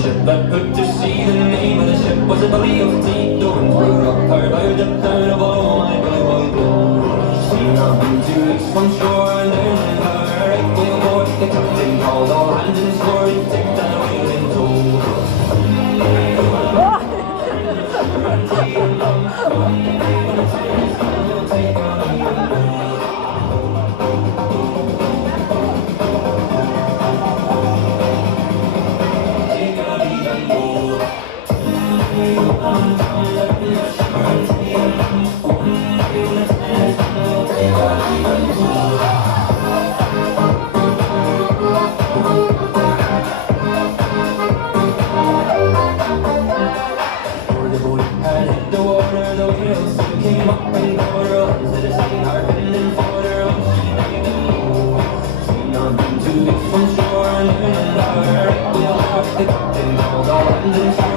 ship that put to sea. The name of the ship was a belly of tea. Going through up her bow, dipped down a bow, my bow, bow. Seen a been 2 weeks from shore, and then her right whale board. The captain called all hands and swore he'd take that whale in from shore, and then the right whale, the captain called all hands and